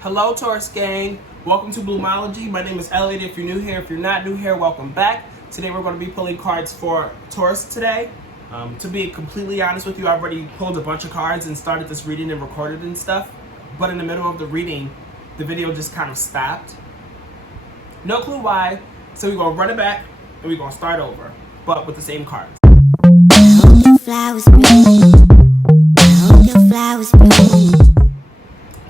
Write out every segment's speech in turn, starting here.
Hello, Taurus gang. Welcome to Bloomology. My name is Elliott. If you're new here, if you're not new here, welcome back. Today we're going to be pulling cards for Taurus today. To be completely honest with you, I've already pulled a bunch of cards and started this reading and recorded and stuff. But in the middle of the reading, the video just kind of stopped. No clue why. So we're going to run it back and we're going to start over, but with the same cards.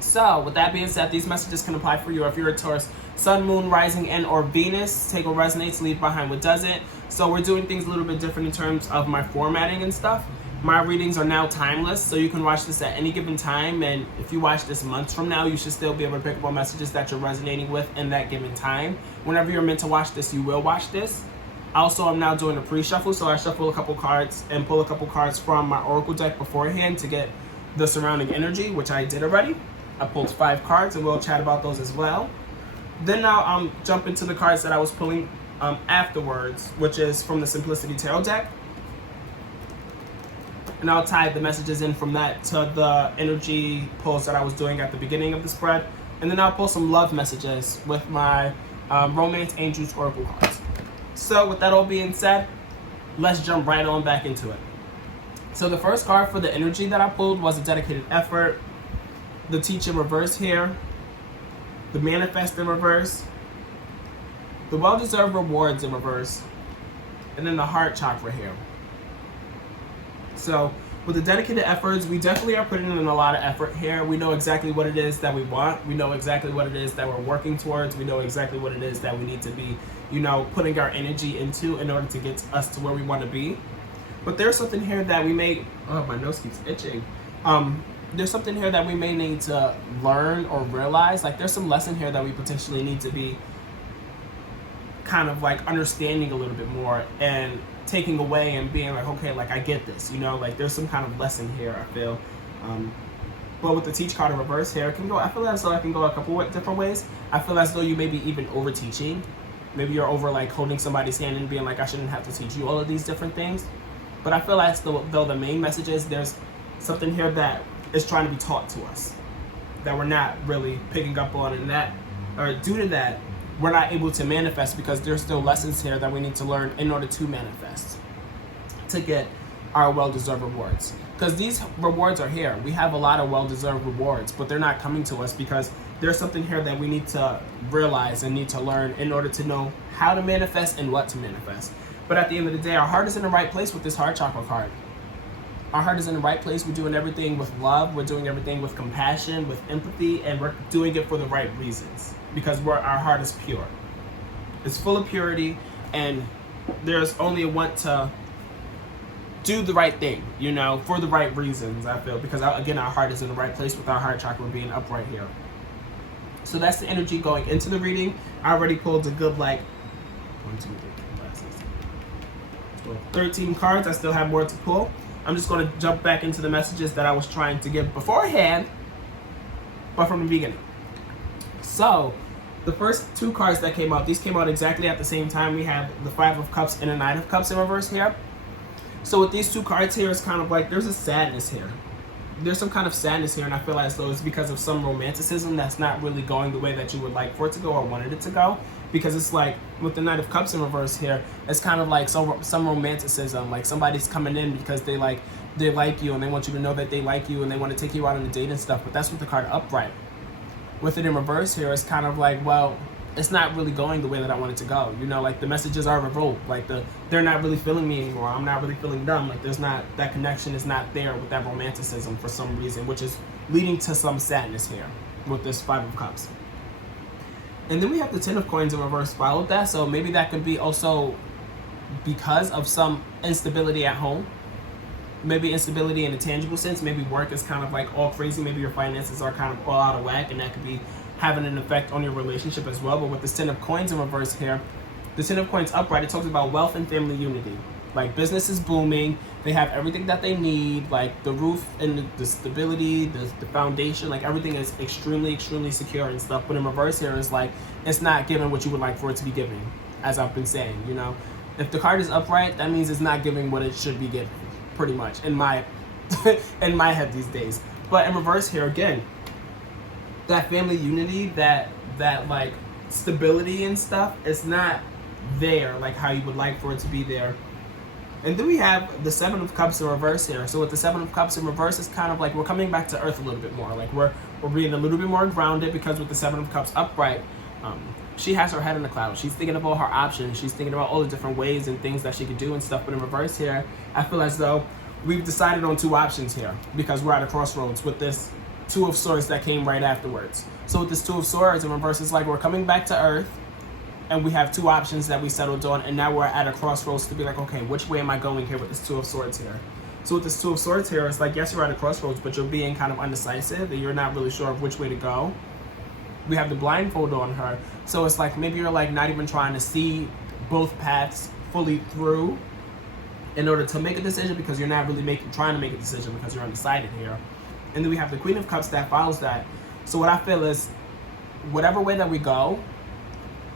So, with that being said, these messages can apply for you if you're a Taurus, Sun, Moon, Rising, and or Venus. Take what resonates, leave behind what doesn't. So we're doing things a little bit different in terms of my formatting and stuff. My readings are now timeless, so you can watch this at any given time. And if you watch this months from now, you should still be able to pick up on messages that you're resonating with in that given time. Whenever you're meant to watch this, you will watch this. Also, I'm now doing a pre-shuffle, so I shuffle a couple cards and pull a couple cards from my Oracle deck beforehand to get the surrounding energy, which I did already. I pulled 5 cards and we'll chat about those as well. Then now jump into the cards that I was pulling afterwards, which is from the Simplicity Tarot deck. And I'll tie the messages in from that to the energy pulls that I was doing at the beginning of the spread. And then I'll pull some love messages with my Romance Angels Oracle cards. So with that all being said, let's jump right on back into it. So the first card for the energy that I pulled was a dedicated effort. The Teach in reverse here, the Manifest in reverse, the Well-Deserved Rewards in reverse, and then the Heart Chakra here. So with the dedicated efforts, we definitely are putting in a lot of effort here. We know exactly what it is that we want. We know exactly what it is that we're working towards. We know exactly what it is that we need to be, putting our energy into in order to get us to where we want to be. But there's something here that we may, oh, my nose keeps itching. There's something here that we may need to learn or realize. Like there's some lesson here that we potentially need to be kind of like understanding a little bit more and taking away and being like, okay, like I get this, like there's some kind of lesson here, I feel. But with the Teach card in reverse here, I feel as though I can go a couple of different ways. I feel as though you may be even over teaching. Maybe you're over like holding somebody's hand and being like, I shouldn't have to teach you all of these different things. But I feel as though the main message is there's something here that is trying to be taught to us that we're not really picking up on, and that, or due to that, we're not able to manifest because there's still lessons here that we need to learn in order to manifest, to get our well-deserved rewards. Because these rewards are here. We have a lot of well-deserved rewards, but they're not coming to us because there's something here that we need to realize and need to learn in order to know how to manifest and what to manifest. But at the end of the day, our heart is in the right place with this Heart Chakra card. Our heart is in the right place. We're doing everything with love. We're doing everything with compassion, with empathy, and we're doing it for the right reasons because our heart is pure. It's full of purity, and there's only a want to do the right thing, for the right reasons, I feel, because again, our heart is in the right place with our Heart Chakra being upright here. So that's the energy going into the reading. I already pulled a good 13 cards. I still have more to pull. I'm just going to jump back into the messages that I was trying to give beforehand, but from the beginning. So, the first 2 cards that came out, these came out exactly at the same time. We have the 5 of Cups and the 9 of Cups in reverse here. So with these 2 cards here, it's kind of like there's a sadness here. There's some kind of sadness here, and I feel as though it's because of some romanticism that's not really going the way that you would like for it to go or wanted it to go. Because it's like, with the Knight of Cups in reverse here, it's kind of like some romanticism. Like somebody's coming in because they like you and they want you to know that they like you and they want to take you out on a date and stuff. But that's with the card upright. With it in reverse here, it's kind of like, well, it's not really going the way that I want it to go. Like the messages are revoked. Like they're not really feeling me anymore. I'm not really feeling them. Like there's not, that connection is not there with that romanticism for some reason, which is leading to some sadness here with this 5 of Cups. And then we have the 10 of Coins in reverse followed that. So maybe that could be also because of some instability at home. Maybe instability in a tangible sense. Maybe work is kind of like all crazy. Maybe your finances are kind of all out of whack, and that could be having an effect on your relationship as well. But with the 10 of Coins in reverse here, the 10 of Coins upright, it talks about wealth and family unity. Like business is booming. They have everything that they need, like the roof and the stability, the foundation, like everything is extremely, extremely secure and stuff. But in reverse here is like, it's not giving what you would like for it to be giving, as I've been saying, If the card is upright, that means it's not giving what it should be giving, pretty much, in my head these days. But in reverse here, again, that family unity, that like stability and stuff, it's not there like how you would like for it to be there. And then we have the Seven of Cups in reverse here. So with the Seven of Cups in reverse, it's kind of like we're coming back to earth a little bit more. Like we're being a little bit more grounded, because with the Seven of Cups upright, she has her head in the clouds. She's thinking about her options. She's thinking about all the different ways and things that she could do and stuff. But in reverse here, I feel as though we've decided on two options here, because we're at a crossroads with this Two of Swords that came right afterwards. So with this Two of Swords in reverse, it's like we're coming back to earth, and we have two options that we settled on, and now we're at a crossroads to be like, okay, which way am I going here with this Two of Swords here? So with this Two of Swords here, it's like, yes, you're at a crossroads, but you're being kind of undecisive, and you're not really sure of which way to go. We have the blindfold on her, so it's like maybe you're like not even trying to see both paths fully through in order to make a decision, because you're not really trying to make a decision because you're undecided here. And then we have the Queen of Cups that follows that. So what I feel is, whatever way that we go,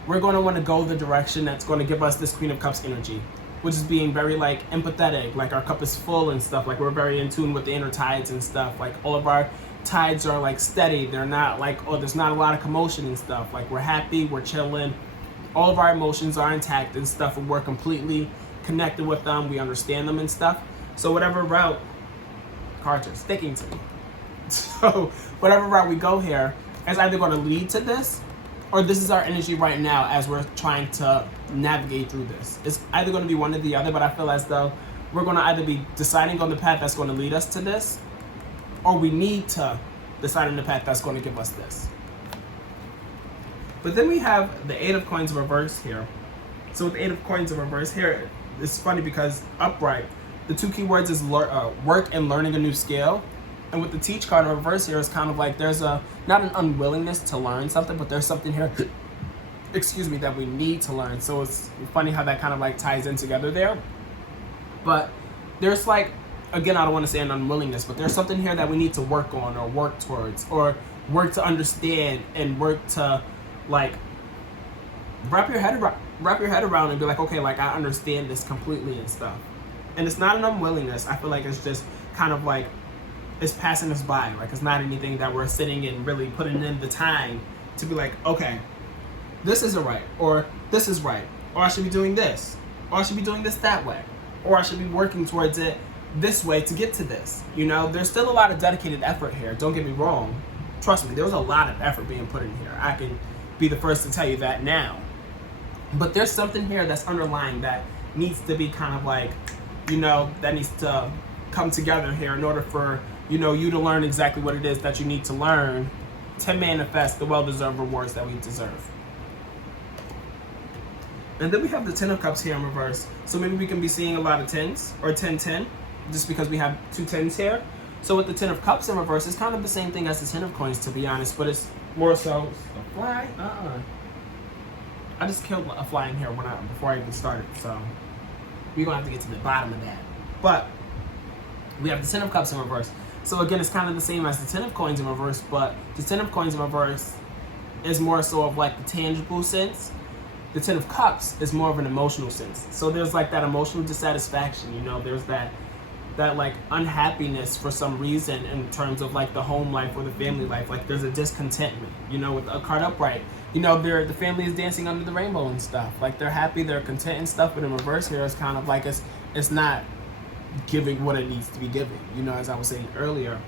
we're going to want to go the direction that's going to give us this Queen of Cups energy, which is being very like empathetic, like our cup is full and stuff, like we're very in tune with the inner tides and stuff, like all of our tides are like steady, they're not like, oh, there's not a lot of commotion and stuff, like we're happy, we're chilling, all of our emotions are intact and stuff, and we're completely connected with them, we understand them and stuff. So whatever route, cards are sticking to me. So whatever route we go here is either going to lead to this, or this is our energy right now as we're trying to navigate through this. It's either going to be one or the other, but I feel as though we're going to either be deciding on the path that's going to lead us to this, or we need to decide on the path that's going to give us this. But then we have the Eight of Coins in reverse here. So with the Eight of Coins in reverse here, it's funny because upright, the two keywords is work and learning a new skill. And with the Teach card in reverse here, it's kind of like there's not an unwillingness to learn something, but there's something here, excuse me, that we need to learn. So it's funny how that kind of like ties in together there. But there's like, again, I don't want to say an unwillingness, but there's something here that we need to work on, or work towards, or work to understand, and work to like wrap your head around and be like, okay, like I understand this completely and stuff. And it's not an unwillingness. I feel like it's just kind of like, it's passing us by. Like it's not anything that we're sitting and really putting in the time to be like, okay, this isn't right, or this is right, or I should be doing this, or I should be doing this that way, or I should be working towards it this way to get to this. You know, there's still a lot of dedicated effort here. Don't get me wrong. Trust me, there was a lot of effort being put in here. I can be the first to tell you that now. But there's something here that's underlying that needs to be kind of like, you know, that needs to come together here in order for, you know, you to learn exactly what it is that you need to learn to manifest the well-deserved rewards that we deserve. And then we have the Ten of Cups here in reverse. So maybe we can be seeing a lot of tens, or 10-10, just because we have two tens here. So with the Ten of Cups in reverse, it's kind of the same thing as the Ten of Coins, to be honest, but it's more so a fly. I just killed a fly in here before I even started, so we're gonna have to get to the bottom of that. But we have the Ten of Cups in reverse. So again, it's kind of the same as the Ten of Coins in reverse, but the Ten of Coins in reverse is more so of like the tangible sense. The Ten of Cups is more of an emotional sense. So there's like that emotional dissatisfaction, you know, there's that like unhappiness for some reason in terms of like the home life or the family life. Like there's a discontentment, you know, with a card upright. You know, the family is dancing under the rainbow and stuff. Like they're happy, they're content and stuff, but in reverse here, it's kind of like it's not giving what it needs to be given, you know, as I was saying earlier.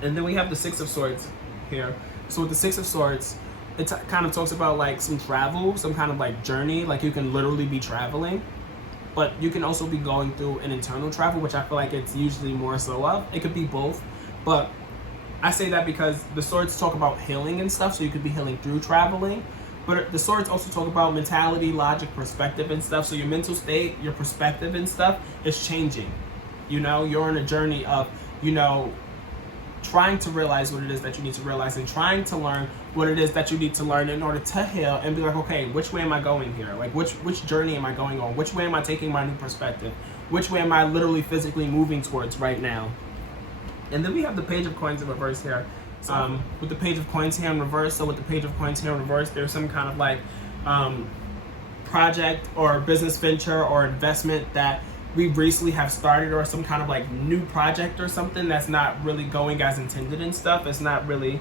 And then we have the Six of Swords here. So with the Six of Swords, it kind of talks about like some travel, some kind of like journey, like you can literally be traveling, but you can also be going through an internal travel, which I feel like it's usually more so of. It could be both, but I say that because the swords talk about healing and stuff, so you could be healing through traveling, but the swords also talk about mentality, logic, perspective and stuff, so your mental state, your perspective and stuff is changing. You know, you're on a journey of, you know, trying to realize what it is that you need to realize and trying to learn what it is that you need to learn in order to heal and be like, okay, which way am I going here? Like, which journey am I going on? Which way am I taking my new perspective? Which way am I literally physically moving towards right now? And then we have the Page of Coins in reverse here. With the Page of Coins here in reverse, so with the Page of Coins here in reverse, there's some kind of like project or business venture or investment that we recently have started, or some kind of like new project or something that's not really going as intended and stuff. It's not really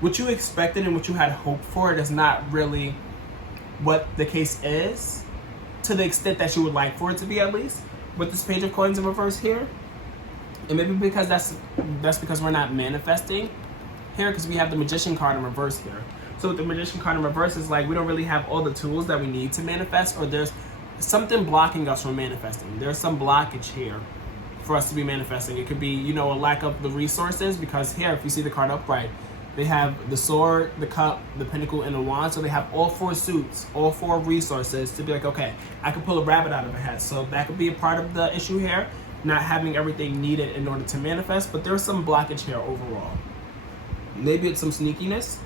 What you expected and what you had hoped for is not really what the case is, to the extent that you would like for it to be, at least with this Page of Coins in reverse here. And maybe because that's because we're not manifesting here, because we have the Magician card in reverse here. So with the Magician card in reverse, is like we don't really have all the tools that we need to manifest, or there's something blocking us from manifesting. There's some blockage here for us to be manifesting. It could be, you know, a lack of the resources, because here, if you see the card upright, they have the sword, the cup, the pentacle, and the wand. So they have all four suits, all four resources to be like, okay, I can pull a rabbit out of a hat. So that could be a part of the issue here, not having everything needed in order to manifest. But there's some blockage here overall. Maybe it's some sneakiness,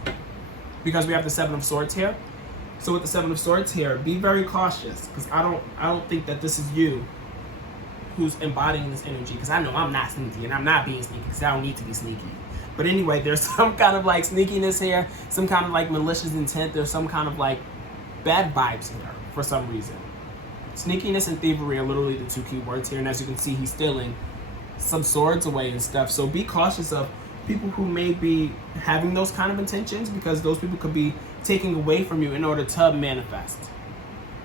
because we have the Seven of Swords here. So with the Seven of Swords here, be very cautious, because I don't think that this is you who's embodying this energy, because I know I'm not sneaky, and I'm not being sneaky because I don't need to be sneaky. But anyway, there's some kind of like sneakiness here, some kind of like malicious intent. There's some kind of like bad vibes here for some reason. Sneakiness and thievery are literally the two key words here. And as you can see, he's stealing some swords away and stuff. So be cautious of people who may be having those kind of intentions, because those people could be taking away from you in order to manifest.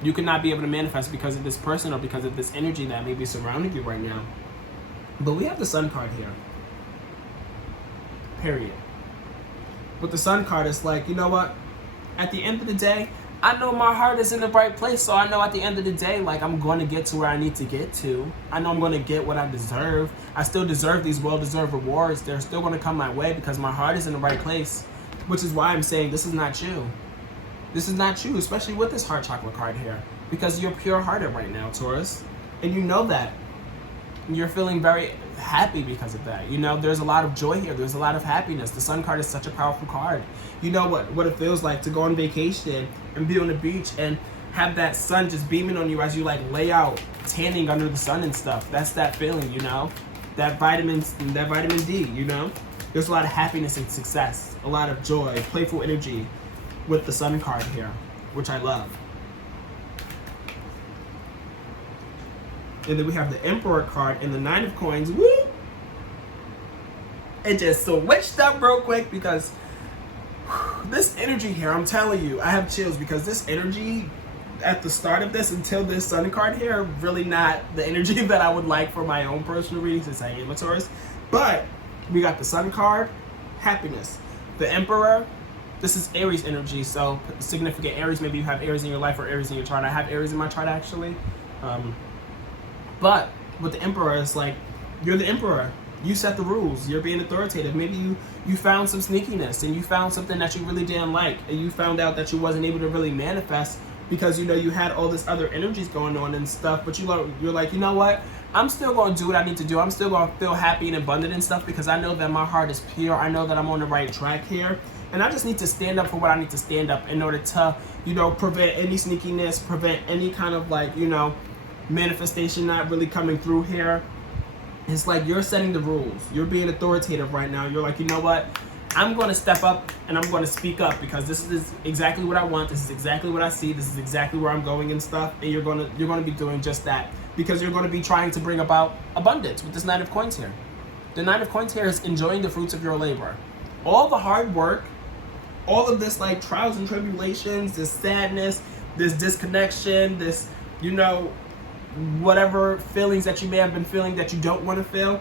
You could not be able to manifest because of this person or because of this energy that may be surrounding you right now. But we have the Sun card here. Period. With the Sun card, it's like, you know what? At the end of the day, I know my heart is in the right place. So I know at the end of the day, like, I'm going to get to where I need to get to. I know I'm going to get what I deserve. I still deserve these well-deserved rewards. They're still going to come my way because my heart is in the right place. Which is why I'm saying this is not you. This is not you, especially with this heart chakra card here. Because you're pure-hearted right now, Taurus. And you know that. You're feeling very happy because of that. You know, there's a lot of joy here. There's a lot of happiness. The Sun card is such a powerful card. You know what it feels like to go on vacation and be on the beach and have that sun just beaming on you as you like lay out, tanning under the sun and stuff. That's that feeling, you know? That vitamin D, you know? There's a lot of happiness and success, a lot of joy, playful energy with the Sun card here, which I love. And then we have the Emperor card and the Nine of Coins. Woo! It just switched up real quick, because this energy here, I'm telling you, I have chills, because this energy at the start of this until this Sun card here, really not the energy that I would like for my own personal reading, since I am a Taurus. But we got the Sun card, happiness. The Emperor, this is Aries energy, so significant Aries. Maybe you have Aries in your life or Aries in your chart. I have Aries in my chart, actually. But with the Emperor, it's like, you're the Emperor. You set the rules. You're being authoritative. Maybe you found some sneakiness, and you found something that you really didn't like, and you found out that you wasn't able to really manifest because, you know, you had all this other energies going on and stuff. But you're like, you know what? I'm still going to do what I need to do. I'm still going to feel happy and abundant and stuff, because I know that my heart is pure. I know that I'm on the right track here. And I just need to stand up for what I need to stand up in order to, you know, prevent any sneakiness, prevent any kind of like, you know, manifestation not really coming through here. It's like you're setting the rules. You're being authoritative right now. You're like, you know what? I'm going to step up and I'm going to speak up, because this is exactly what I want. This is exactly what I see. This is exactly where I'm going and stuff. And you're going to be doing just that, because you're going to be trying to bring about abundance with this Nine of Coins here. The Nine of Coins here is enjoying the fruits of your labor. All the hard work, all of this like trials and tribulations, this sadness, this disconnection, this, you know, whatever feelings that you may have been feeling that you don't want to feel,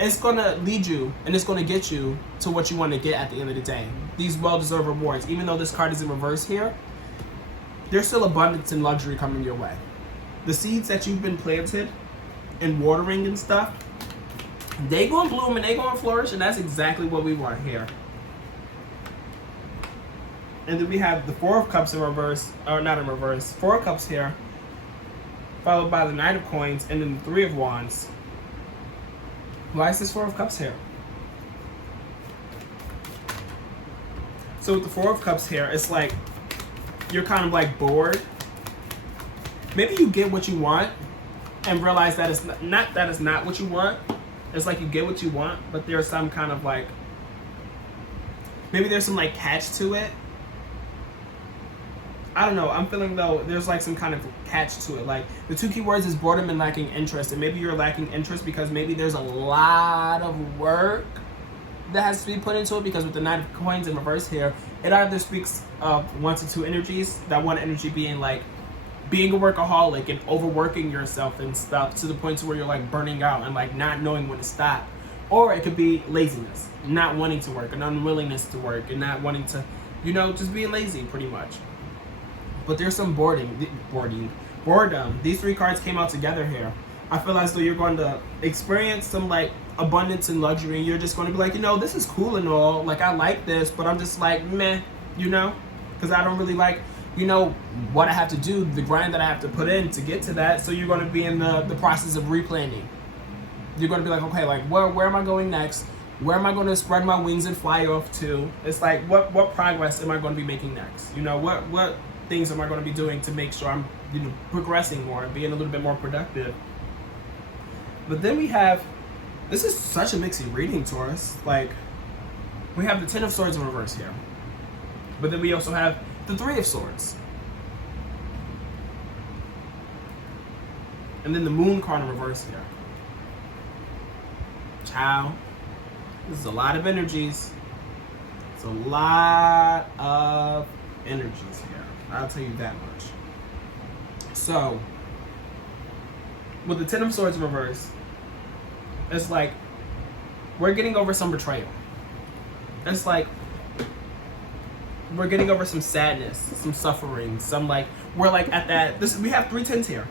it's going to lead you and it's going to get you to what you want to get at the end of the day. These well-deserved rewards. Even though this card is in reverse here, there's still abundance and luxury coming your way. The seeds that you've been planted and watering and stuff, they going to bloom and they going to flourish, and that's exactly what we want here. And then we have the Four of Cups in reverse, or not in reverse, Four of Cups here, followed by the Knight of Coins, and then the Three of Wands. Why is this Four of Cups here? So with the Four of Cups here, it's like you're kind of like bored. Maybe you get what you want and realize that it's not what you want. It's like you get what you want, but there's some kind of like, maybe there's some like catch to it. I don't know. I'm feeling though there's like some kind of catch to it. Like the two key words is boredom and lacking interest. And maybe you're lacking interest because maybe there's a lot of work that has to be put into it, because with the Knight of Coins in reverse here, it either speaks of one to two energies. That one energy being like being a workaholic and overworking yourself and stuff to the point to where you're like burning out and like not knowing when to stop. Or it could be laziness, not wanting to work, an unwillingness to work, and not wanting to, just being lazy pretty much. But there's some boredom. These three cards came out together here. I feel as though you're going to experience some like abundance and luxury, and you're just going to be like, this is cool and all. Like, I like this, but I'm just like, meh, because I don't really like, what I have to do, the grind that I have to put in to get to that. So you're going to be in the process of replanning. You're going to be like, okay, like, where am I going next? Where am I going to spread my wings and fly off to? It's like, what progress am I going to be making next? What things am I going to be doing to make sure I'm progressing more and being a little bit more productive? But then we have, this is such a mixy reading, Taurus. Like, we have the Ten of Swords in reverse here, but then we also have the Three of Swords, and then the Moon card in reverse here. Ciao. This is a lot of energies. It's a lot of energies here. I'll tell you that much. So, with the Ten of Swords in reverse, it's like we're getting over some betrayal. It's like we're getting over some sadness, some suffering, some like we're like at that. We have 3 tens here.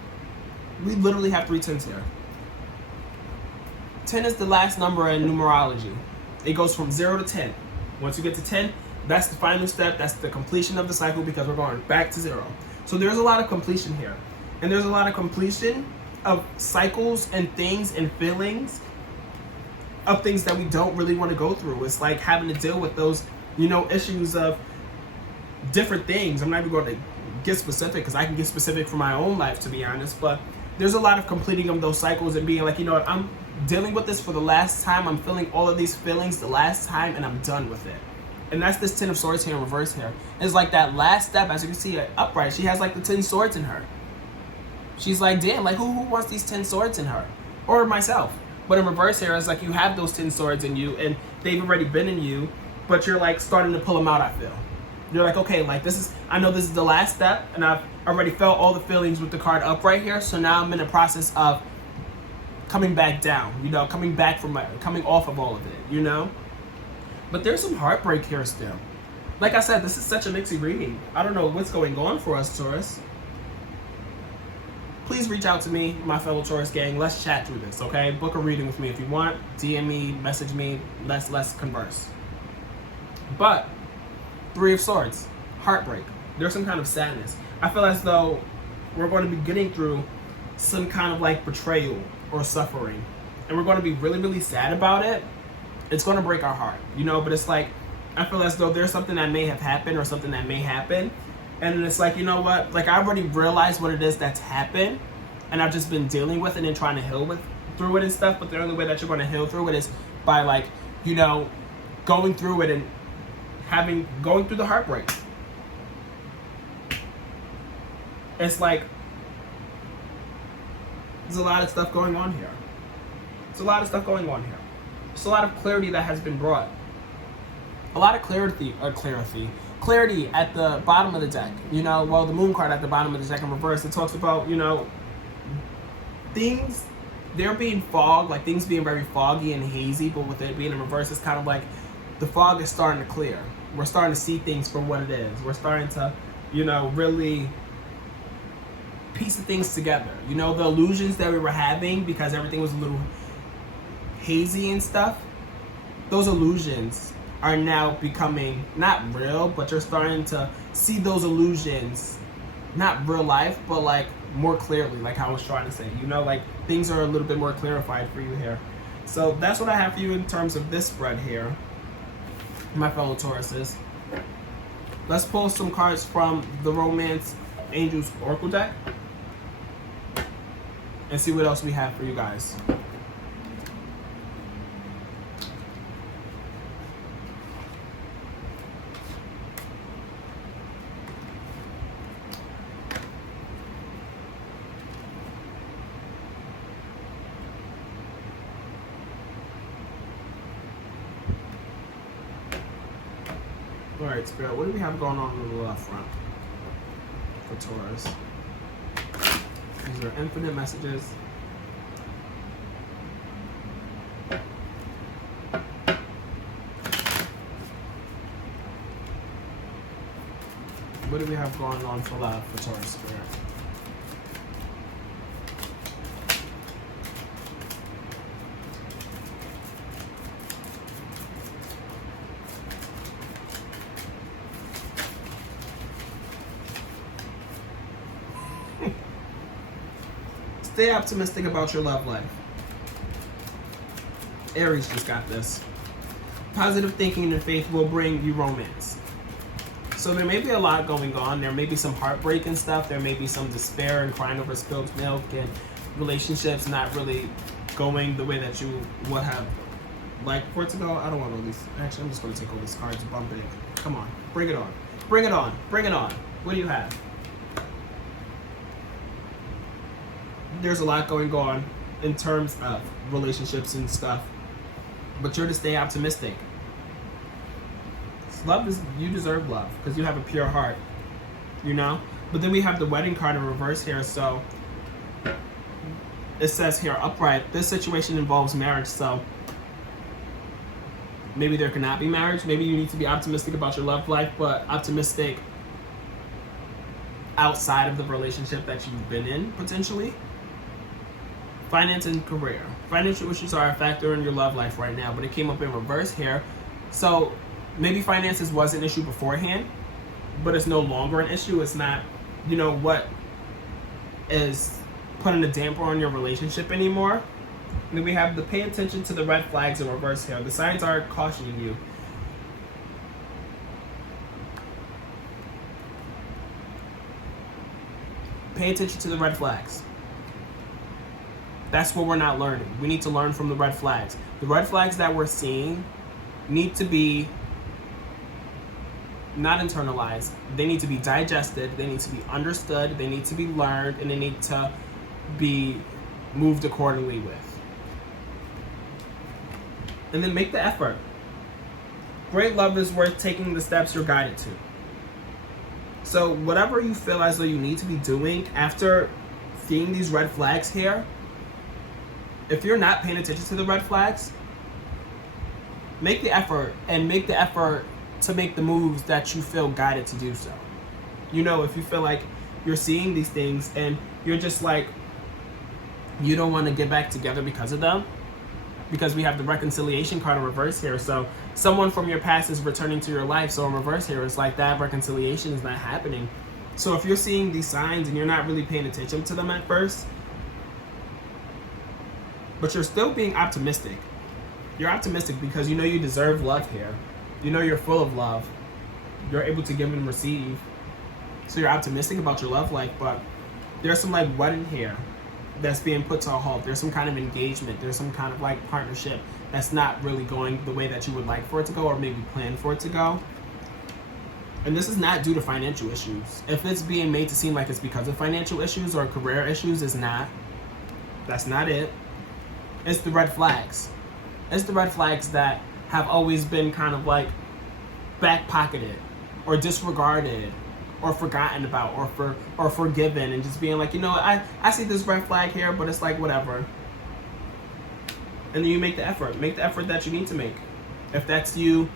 We literally have 3 tens here. 10 is the last number in numerology. It goes from 0 to 10. Once you get to 10, that's the final step. That's the completion of the cycle, because we're going back to 0. So there's a lot of completion here. And there's a lot of completion of cycles and things and feelings of things that we don't really want to go through. It's like having to deal with those, issues of different things. I'm not even going to get specific, because I can get specific for my own life, to be honest. But there's a lot of completing of those cycles and being like, what, I'm dealing with this for the last time. I'm feeling all of these feelings the last time, and I'm done with it. And that's this Ten of Swords here in reverse here. It's like that last step. As you can see, upright, she has like the 10 swords in her. She's like, damn, like who wants these 10 swords in her? Or myself. But in reverse here, it's like you have those 10 swords in you, and they've already been in you, but you're like starting to pull them out, I feel. You're like, okay, like I know this is the last step, and I've already felt all the feelings with the card upright here, so now I'm in the process of coming back down, coming off of all of it, But there's some heartbreak here still. Like I said, this is such a mixy reading. I don't know what's going on for us, Taurus. Please reach out to me, my fellow Taurus gang. Let's chat through this, okay? Book a reading with me if you want. DM me, message me. Let's converse. But Three of Swords, heartbreak. There's some kind of sadness. I feel as though we're going to be getting through some kind of like betrayal or suffering, and we're going to be really, really sad about it. It's going to break our heart, but it's like I feel as though there's something that may have happened or something that may happen, and it's like, what, like I already realized what it is that's happened, and I've just been dealing with it and trying to heal through it and stuff. But the only way that you're going to heal through it is by like going through it and going through the heartbreak. It's like there's a lot of stuff going on here. There's a lot of clarity that has been brought. A lot of clarity at the bottom of the deck. The Moon card at the bottom of the deck in reverse, it talks about, things, they're being fogged, like things being very foggy and hazy, but with it being in reverse, it's kind of like the fog is starting to clear. We're starting to see things for what it is. We're starting to, really piece of things together. The illusions that we were having because everything was a little hazy and stuff, those illusions are now becoming not real, but you're starting to see those illusions, not real life, but like more clearly, like how I was trying to say, like things are a little bit more clarified for you here. So that's what I have for you in terms of this spread here, my fellow Tauruses. Let's pull some cards from the Romance Angels Oracle deck and see what else we have for you guys. All right, Spirit, what do we have going on the left front for Taurus? These are infinite messages. What do we have going on for love for Taurus, Spirit? Stay optimistic about your love life. Aries just got this. Positive thinking and faith will bring you romance. So there may be a lot going on. There may be some heartbreak and stuff. There may be some despair and crying over spilled milk and relationships not really going the way that you would have liked for it to go. I don't want all these. Actually, I'm just going to take all these cards and bump it in. Come on. Bring it on. Bring it on. Bring it on. What do you have? There's a lot going on in terms of relationships and stuff, but you're to stay optimistic. Love is, you deserve love because you have a pure heart, you know. But then we have the wedding card in reverse here, so it says here upright. This situation involves marriage, so maybe there cannot be marriage. Maybe you need to be optimistic about your love life, but optimistic outside of the relationship that you've been in potentially. Finance and career. Financial issues are a factor in your love life right now, but it came up in reverse here. So maybe finances was an issue beforehand, but it's no longer an issue. It's not, you know, what is putting a damper on your relationship anymore. And then we have the pay attention to the red flags in reverse here. The signs are cautioning you. Pay attention to the red flags. That's what we're not learning. We need to learn from the red flags. The red flags that we're seeing need to be not internalized. They need to be digested. They need to be understood. They need to be learned, and they need to be moved accordingly with. And then make the effort. Great love is worth taking the steps you're guided to. So whatever you feel as though you need to be doing after seeing these red flags here, if you're not paying attention to the red flags, make the effort, and make the effort to make the moves that you feel guided to do so. You know, if you feel like you're seeing these things and you're just like, you don't want to get back together because of them, because we have the reconciliation card in reverse here. So someone from your past is returning to your life. So in reverse here, it's like that reconciliation is not happening. So if you're seeing these signs and you're not really paying attention to them at first, but you're still being optimistic. You're optimistic because you know you deserve love here. You know you're full of love. You're able to give and receive. So you're optimistic about your love life, but there's some like wedding here that's being put to a halt. There's some kind of engagement. There's some kind of like partnership that's not really going the way that you would like for it to go, or maybe plan for it to go. And this is not due to financial issues. If it's being made to seem like it's because of financial issues or career issues, it's not. That's not it. It's the red flags. It's the red flags that have always been kind of like back-pocketed or disregarded or forgotten about or forgiven, and just being like, you know, I see this red flag here, but it's like whatever. And then you make the effort. Make the effort that you need to make. If that's you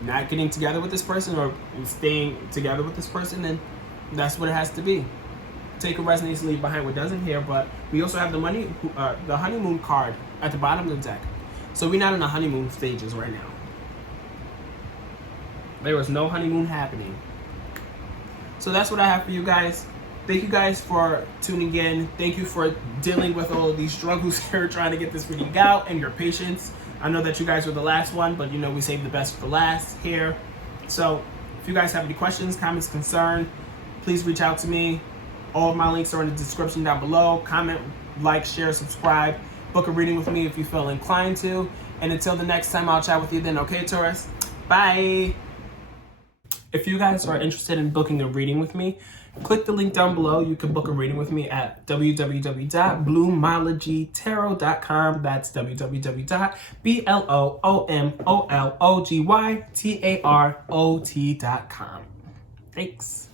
not getting together with this person or staying together with this person, then that's what it has to be. Take a resonates, leave behind what doesn't here. But we also have the honeymoon card at the bottom of the deck. So we're not in the honeymoon stages right now. There was no honeymoon happening. So that's what I have for you guys. Thank you guys for tuning in. Thank you for dealing with all of these struggles here, trying to get this reading out, and your patience. I know that you guys were the last one, but you know we saved the best for last here. So if you guys have any questions, comments, concern, please reach out to me. All of my links are in the description down below. Comment, like, share, subscribe. Book a reading with me if you feel inclined to. And until the next time, I'll chat with you then. Okay, Taurus? Bye. If you guys are interested in booking a reading with me, click the link down below. You can book a reading with me at www.bloomologytarot.com. That's www.bloomologytarot.com. Thanks.